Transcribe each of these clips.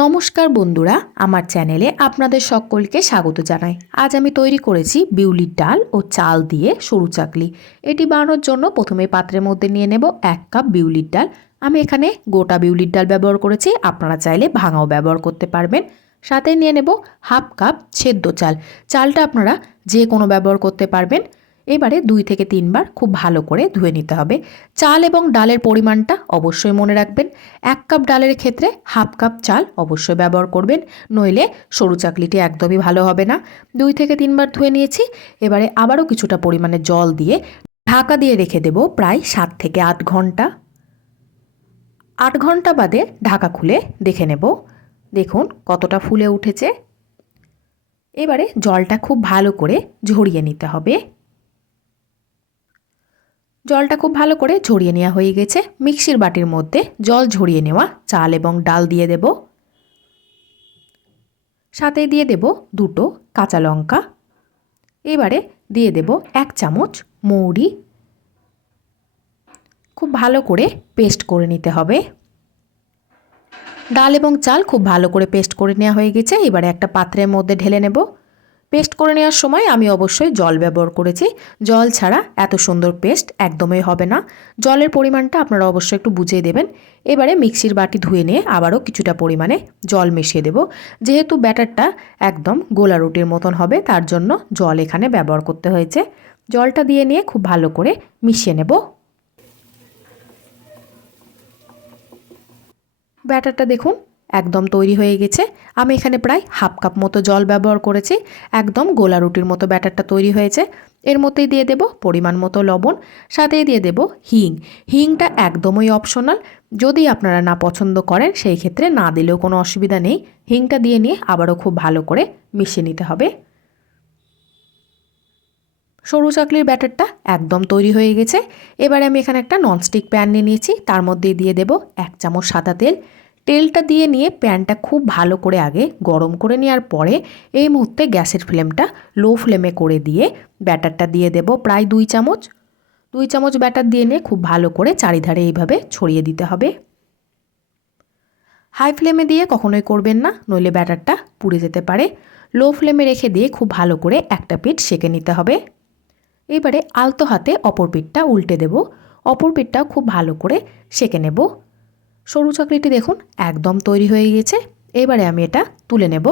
নমস্কার বন্ধুরা, আমার চ্যানেলে আপনাদের সকলকে স্বাগত জানাই। আজ আমি তৈরি করেছি বিউলির ডাল ও চাল দিয়ে সরু চাকলি। এটি বানানোর জন্য প্রথমে পাত্রের মধ্যে নিয়ে নেব 1 কাপ বিউলির ডাল। আমি এখানে গোটা বিউলির ডাল ব্যবহার করেছি, আপনারা চাইলে ভাঙাও ব্যবহার করতে পারবেন। সাথে নিয়ে নেব হাফ কাপ সেদ্ধ চাল। চালটা আপনারা যে কোনো ব্যবহার করতে পারবেন। এবারে 2 থেকে 3 বার খুব ভালো করে ধুয়ে নিতে হবে। চাল এবং ডালের পরিমাণটা অবশ্যই মনে রাখবেন। 1 কাপ ডালের ক্ষেত্রে হাফ কাপ চাল অবশ্যই ব্যবহার করবেন, নইলে সরু চাকলিটি একদমই ভালো হবে না। 2 থেকে 3 বার ধুয়ে নিয়েছি। এবারে আবারও কিছুটা পরিমাণে জল দিয়ে ঢাকা দিয়ে রেখে দেব প্রায় 7 থেকে 8 ঘন্টা। 8 ঘন্টা বাদে ঢাকা খুলে দেখে নেব। দেখুন কতটা ফুলে উঠেছে। এবারে জলটা খুব ভালো করে ঝরিয়ে নিতে হবে। জলটা খুব ভালো করে ঝরিয়ে নেওয়া হয়ে গেছে। মিক্সির বাটির মধ্যে জল ঝরিয়ে নেওয়া চাল এবং ডাল দিয়ে দেব। সাথে দিয়ে দেব 2টো কাঁচা লঙ্কা। এবারে দিয়ে দেব 1 চামচ মৌরি। খুব ভালো করে পেস্ট করে নিতে হবে। ডাল এবং চাল খুব ভালো করে পেস্ট করে নেওয়া হয়ে গেছে। এবারে একটা পাত্রের মধ্যে ঢেলে নেব। পেস্ট করে নেওয়ার সময় আমি অবশ্যই জল ব্যবহার করেছি। জল ছাড়া এত সুন্দর পেস্ট একদমই হবে না। জলের পরিমাণটা আপনারা অবশ্যই একটু বুঝিয়ে দেবেন। এবারে মিক্সির বাটি ধুয়ে নিয়ে আবারও কিছুটা পরিমাণে জল মিশিয়ে দেব। যেহেতু ব্যাটারটা একদম গোলা রুটির মতন হবে, তার জন্য জল এখানে ব্যবহার করতে হয়েছে। জলটা দিয়ে নিয়ে খুব ভালো করে মিশিয়ে নেব। ব্যাটারটা দেখুন একদম তৈরি হয়ে গেছে। আমি এখানে প্রায় হাফ কাপ মতো জল ব্যবহার করেছি। একদম গোলা রুটির মতো ব্যাটারটা তৈরি হয়েছে। এর মধ্যেই দিয়ে দেব পরিমাণ মতো লবণ, সাথেই দিয়ে দেব হিং। হিংটা একদমই অপশনাল, যদি আপনারা না পছন্দ করেন সেই ক্ষেত্রে না দিলেও কোনো অসুবিধা নেই। হিংটা দিয়ে নিয়ে আবারও খুব ভালো করে মিশিয়ে নিতে হবে। সরু চাকলির ব্যাটারটা একদম তৈরি হয়ে গেছে। এবারে আমি এখানে একটা ননস্টিক প্যান নিয়ে নিয়েছি, তার মধ্যে দিয়ে দেব 1 চামচ সাদা তেল। তেলটা দিয়ে নিয়ে প্যানটা খুব ভালো করে আগে গরম করে নেওয়ার পরে এই মুহূর্তে গ্যাসের ফ্লেমটা লো ফ্লেমে করে দিয়ে ব্যাটারটা দিয়ে দেব প্রায় 2 চামচ। 2 চামচ ব্যাটার দিয়ে নিয়ে খুব ভালো করে চারিধারে এইভাবে ছড়িয়ে দিতে হবে। হাই ফ্লেমে দিয়ে কখনোই করবেন না, নইলে ব্যাটারটা পুড়ে যেতে পারে। লো ফ্লেমে রেখে দিয়ে খুব ভালো করে একটা পিঠ সেঁকে নিতে হবে। এবারে আলতো হাতে অপর পিঠটা উল্টে দেব। অপর পিঠটা খুব ভালো করে সেঁকে নেব। সরু চাকলিটি দেখুন একদম তৈরি হয়ে গেছে। এবারে আমি এটা তুলে নেব।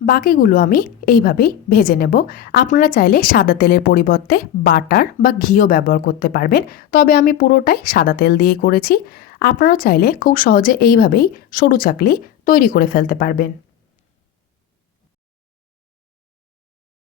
বাকিগুলো আমি এইভাবেই ভেজে নেব। আপনারা চাইলে সাদা তেলের পরিবর্তে বাটার বা ঘিও ব্যবহার করতে পারবেন, তবে আমি পুরোটাই সাদা তেল দিয়ে করেছি। আপনারা চাইলে খুব সহজে এইভাবেই সরু চাকলি তৈরি করে ফেলতে পারবেন।